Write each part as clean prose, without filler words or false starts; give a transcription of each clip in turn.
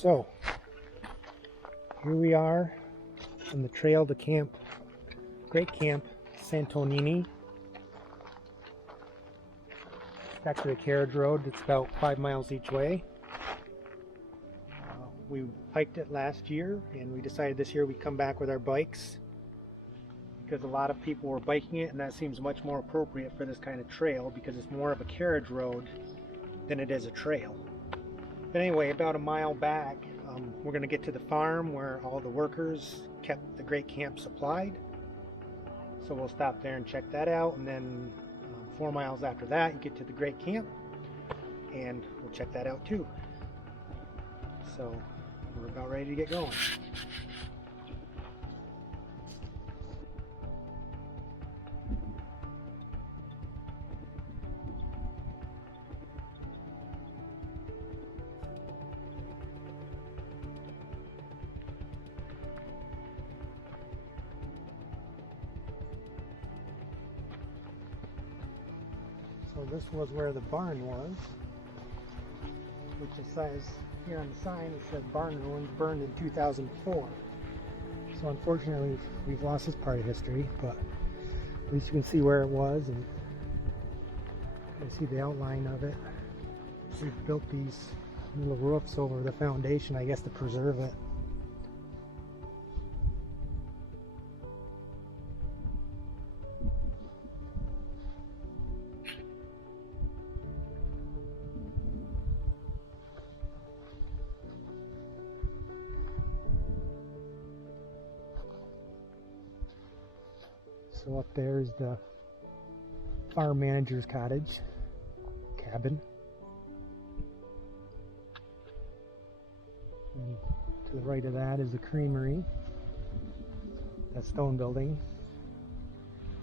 So here we are on the trail to Camp Great Camp Santanoni. It's actually a carriage road. It's about 5 miles each way. We hiked it last year, and we decided this year we'd come back with our bikes because a lot of people were biking it, and that seems much more appropriate for this kind of trail because it's more of a carriage road than it is a trail. But anyway, about a mile back, we're going to get to the farm where all the workers kept the Great Camp supplied. So we'll stop there and check that out, and then 4 miles after that you get to the Great Camp, and we'll check that out too. So we're about ready to get going. So this was where the barn was, which it says here on the sign, it says barn ruins burned in 2004. So unfortunately we've lost this part of history, but at least you can see where it was and you see the outline of it. We've built these little roofs over the foundation, I guess, to preserve it. So up there is the farm manager's cottage, cabin. And to the right of that is the creamery, that stone building.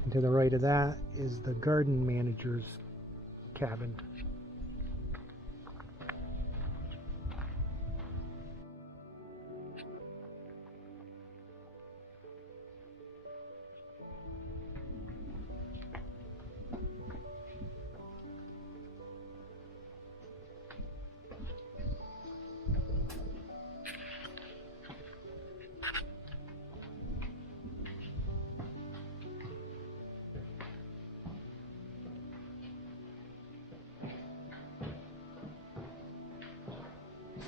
And to the right of that is the garden manager's cabin.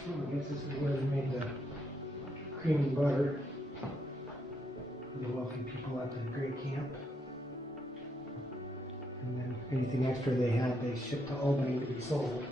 I guess this is where they made the cream and butter for the wealthy people at the Great Camp. And then anything extra they had, they shipped to Albany to be sold.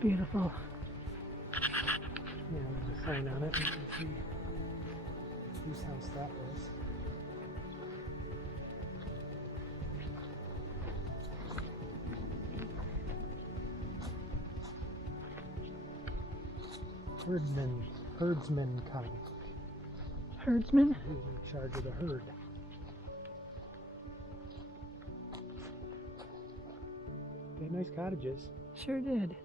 Beautiful. Yeah, there's a sign on it. You can see whose house that was. Herdsman cottage. Herdsman? Who's in charge of the herd? They had nice cottages. Sure did.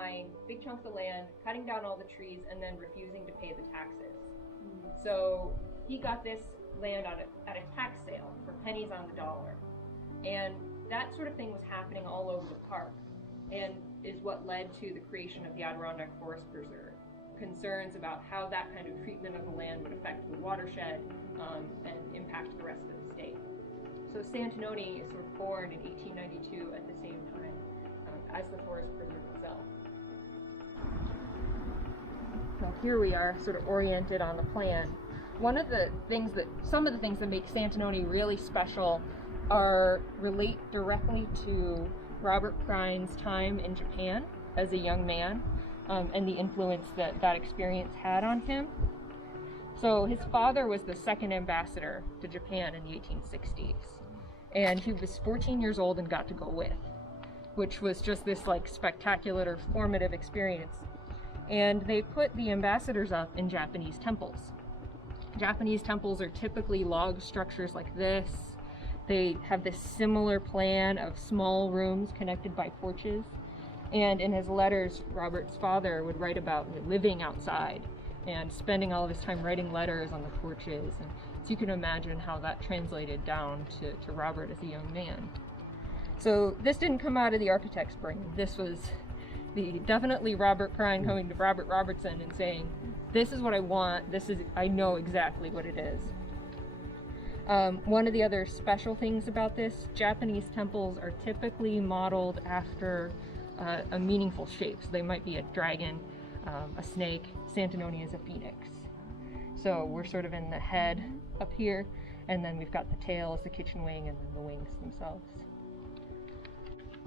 buying big chunks of land, cutting down all the trees, and then refusing to pay the taxes. So he got this land at a tax sale for pennies on the dollar. And that sort of thing was happening all over the park, and is what led to the creation of the Adirondack Forest Preserve. Concerns about how that kind of treatment of the land would affect the watershed and impact the rest of the state. So Santanoni is sort of born in 1892 at the same time as the Forest Preserve itself. Now here we are, sort of oriented on the plan. Some of the things that make Santanoni really special relate directly to Robert Prine's time in Japan as a young man, and the influence that experience had on him. So his father was the second ambassador to Japan in the 1860s, and he was 14 years old and got to go with, which was just this like spectacular, formative experience. And they put the ambassadors up in Japanese temples. Japanese temples are typically log structures like this. They have this similar plan of small rooms connected by porches. And in his letters, Robert's father would write about living outside and spending all of his time writing letters on the porches. And so you can imagine how that translated down to Robert as a young man. So this didn't come out of the architect's brain. This was definitely Robert Prine coming to Robert Robertson and saying, this is what I want, I know exactly what it is. One of the other special things about this, Japanese temples are typically modeled after a meaningful shape. So they might be a dragon, a snake. Santanoni is a phoenix. So we're sort of in the head up here, and then we've got the tail as the kitchen wing, and then the wings themselves.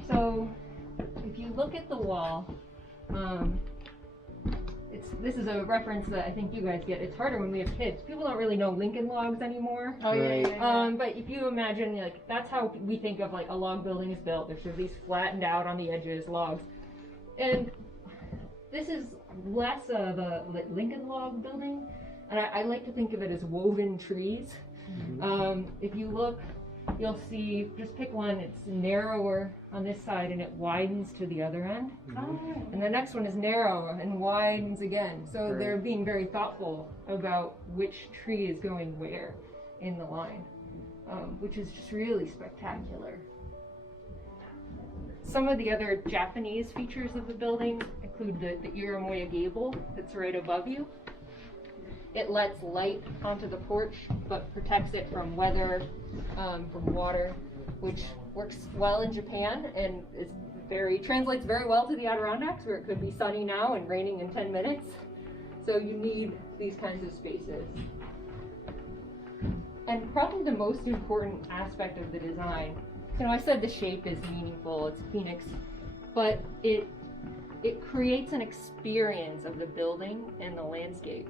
So if you look at the wall, this is a reference that I think you guys get. It's harder when we have kids. People don't really know Lincoln logs anymore. Oh yeah. But if you imagine, like, that's how we think of like a log building is built. There's sort of these flattened out on the edges logs, and this is less of a Lincoln log building, and I like to think of it as woven trees. Mm-hmm. If you look, you'll see, just pick one, it's narrower on this side and it widens to the other end. Mm-hmm. And the next one is narrow and widens again. So right. They're being very thoughtful about which tree is going where in the line, which is just really spectacular. Some of the other Japanese features of the building include the Iramoya gable that's right above you. It lets light onto the porch, but protects it from weather, from water, which works well in Japan and translates very well to the Adirondacks, where it could be sunny now and raining in 10 minutes. So you need these kinds of spaces. And probably the most important aspect of the design, I said the shape is meaningful, it's Phoenix, but it creates an experience of the building and the landscape.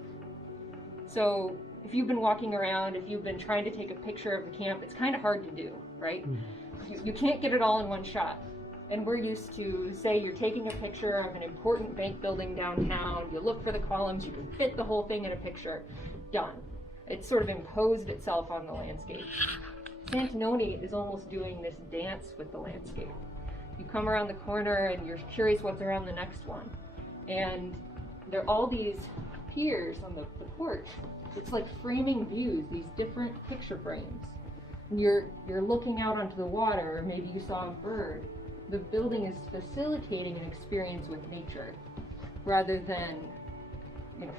So if you've been walking around, if you've been trying to take a picture of the camp, it's kind of hard to do, right? Mm-hmm. You can't get it all in one shot. And we're used to, say you're taking a picture of an important bank building downtown, you look for the columns, you can fit the whole thing in a picture, done. It's sort of imposed itself on the landscape. Santanoni is almost doing this dance with the landscape. You come around the corner and you're curious what's around the next one. And there are all these piers on the porch. It's like framing views, these different picture frames. And you're looking out onto the water, or maybe you saw a bird. The building is facilitating an experience with nature rather than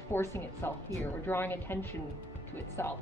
forcing itself here or drawing attention to itself.